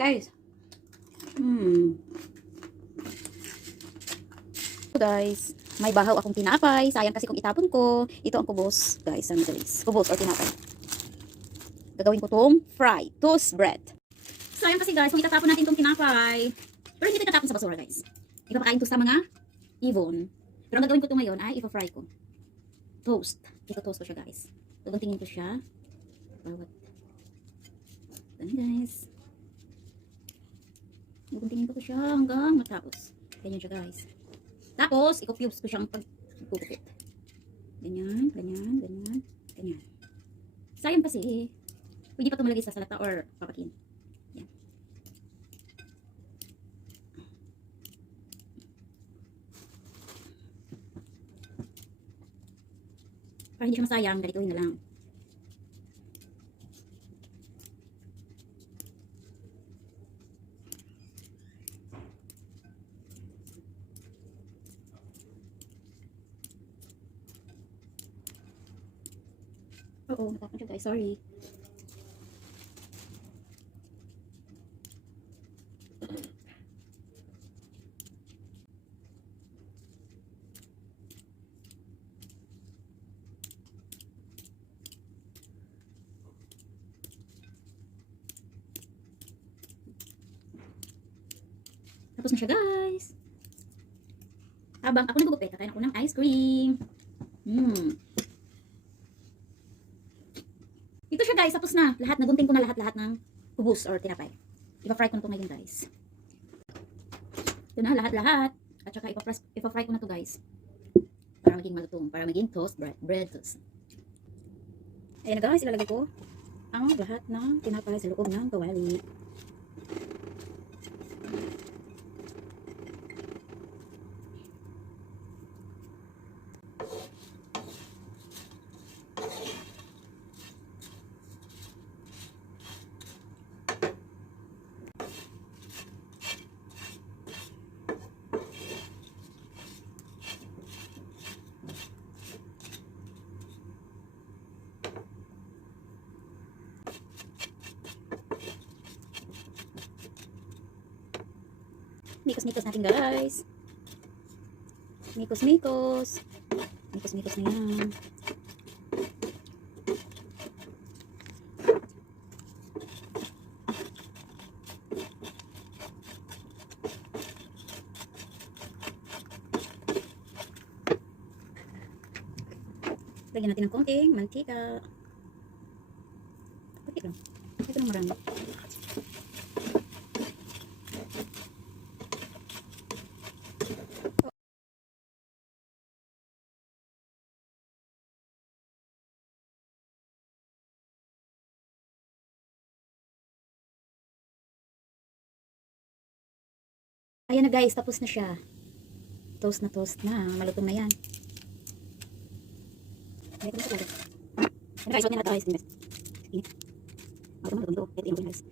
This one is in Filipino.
guys. Hmm. Guys, may bahaw akong tinapay. Sayang kasi kung itapon ko. Ito ang kubos, guys, Middle East. Kubos or tinapay. Gagawin ko tong fry, toast bread. Sayang kasi guys, kung itatapon natin tong tinapay. Pero hindi ito itatapon sa basura, guys. Ipapakain to sa mga ibon. Pero ang gagawin ko to ngayon ay ipa-fry ko. Toast. Ito toast ko siya, guys. Gagantingin ko siya. Bawat. Ganun, guys. Gagantingin ko to siya hanggang matapos. Ganyan siya, guys. Tapos, i-cubes ko siyang pagkukupit. Ganyan, ganyan, ganyan, ganyan. Sayang kasi, eh. Pwede pa ito malagay sa salata or papakin. Yan. Para hindi siya masayang, ganituhin na lang. Oo, natapon siya guys. Sorry. Tapos na siya guys. Habang ako nagugupit, kakain ako ng ice cream. Mmm. Ito siya guys, tapos na. Lahat, nagunting ko na lahat-lahat ng kubus or tinapay. Ipa-fry ko na to ngayon guys. Ito na, lahat-lahat. At saka ipa-fry ko na to guys. Para maging malutong, para maging toast bread, bread toast. Ayan na guys, ilalagay ko ang lahat ng tinapay sa loob ng kawali. Mikos-mikos natin guys. Mikos-mikos. Mikos-mikos na yan. Lagyan natin ng konting mantika. Kunti lang. Ito lang marami. Ayan na guys, tapos na siya. Toast na toast na. Malutong na yan. Ayan na guys, huwag na natin guys. Malutong malutong to. Ito yung guys.